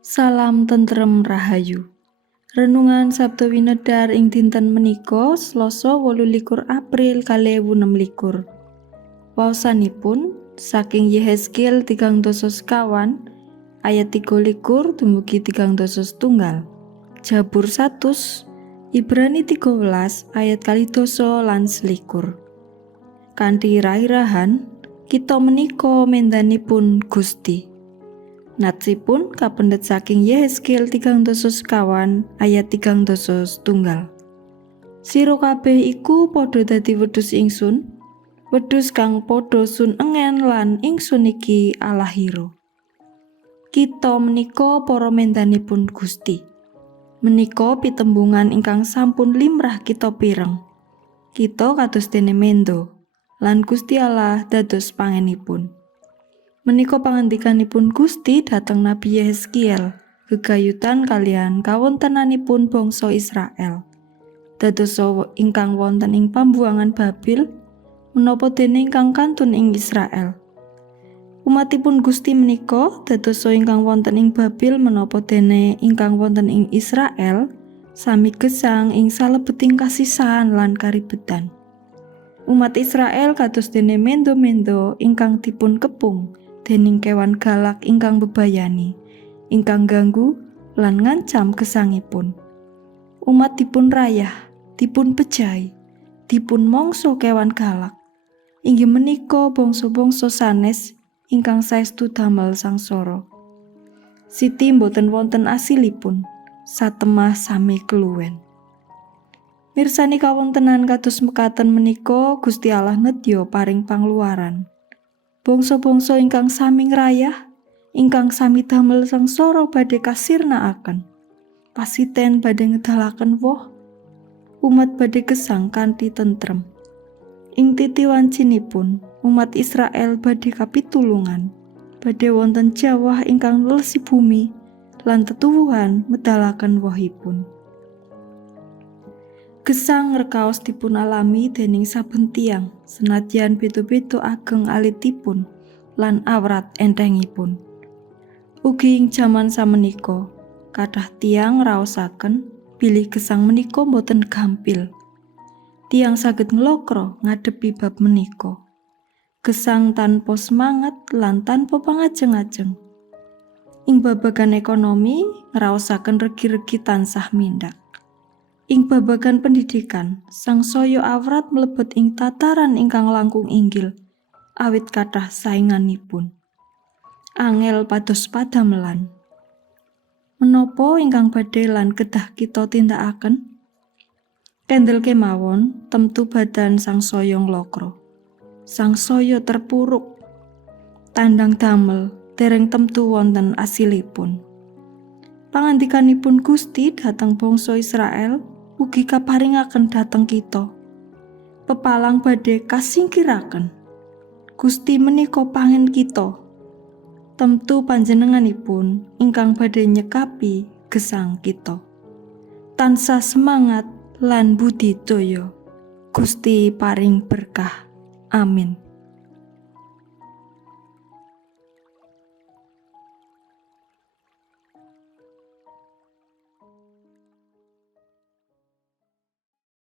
Salam tentrem rahayu. Renungan Sabtu winedar ing dinten menika Selasa 28 April 2026. Waosanipun saking Yehezkiel 3 sekawan ayat 23 dumugi 3 setunggal. Jabur 100 Ibrani 13 ayat 2 lan 21. Kanthi rai-rahan kita menika mendanipun Gusti. Natsipun kapendhet saking Yehezkiel 3 sekawan ayat 3 setunggal. Sira kabeh iku padha dadi wedhus ingsun, wedhus kang padha sun engen lan ingsun iki Allahira. Kita menika para mendanipun Gusti. Menika pitembungan ingkang sampun limrah kita pireng. Kita kados dene mendo, lan Gusti Allah dados pangenipun. Menika pangandikanipun Gusti dhateng Nabi Yehezkiel gegayutan kalian kawontenanipun bangsa Israel. Dadosa ingkang wonten ing pambuangan Babil menapa dene ingkang kantun ing Israel. Umatipun Gusti menika dadosa ingkang wonten ing Babil menapa dene ingkang wonten ing Israel sami gesang ing salebeting kasisahan lan karibetan. Umat Israel kados dene mendo-mendo ingkang dipun kepung dening kewan galak ingkang bebayani, ingkang ganggu lan ngancam gesangipun. Umat dipun rayah, dipun pejahi, dipun mangsa kewan galak. Inggih menika bangsa-bangsa sanes ingkang saestu damel sangsara. Siti boten wonten asilipun, satemah sami keluwen. Mirsani kawontenan kados mekaten menika Gusti Allah nedya paring pangluaran. Bangsa-bangsa ingkang sami ngrayah, ingkang sami damel sangsara badhe kasirnakaken. Pasiten badhe ngedalaken woh, umat badhe gesang kanthi tentrem. Ing titi wancinipun, umat Israel badhe kapitulungan, badhe wonten jawah ingkang nlesi bumi, lan tetuwuhan medalaken wohipun. Gesang rekaos dipun alami dening saben tiyang, senadyan beda-beda ageng alitipun lan awrat entengipun. Ugi ing jaman samenika, kathah tiyang ngraosaken bilih gesang menika boten gampil. Tiyang saged nglokro ngadepi bab menika. Gesang tanpa semangat lan tanpa pangajeng-ajeng. Ing babagan ekonomi ngraosaken regi-regi tansah mindhak. Ing babagan pendidikan, sangsaya awrat mlebet ing tataran ingkang langkung inggil, awit kathah sainganipun. Angel pados padamelan. Menapa ingkang badhe lan kedah kita tindakaken? Kendel kemawon temtu badan sangsaya nglokro. Sangsaya terpuruk. Tandang damel dereng temtu wonten asilipun. Pangandikanipun Gusti dhateng bangsa Israel ugi kaparingaken dhateng kita. Pepalang badhe kasingkiraken. Gusti menika pangen kita. Temtu panjenenganipun ingkang badhe nyekapi gesang kita. Tansah semangat lan budidaya. Gusti paring berkah. Amin.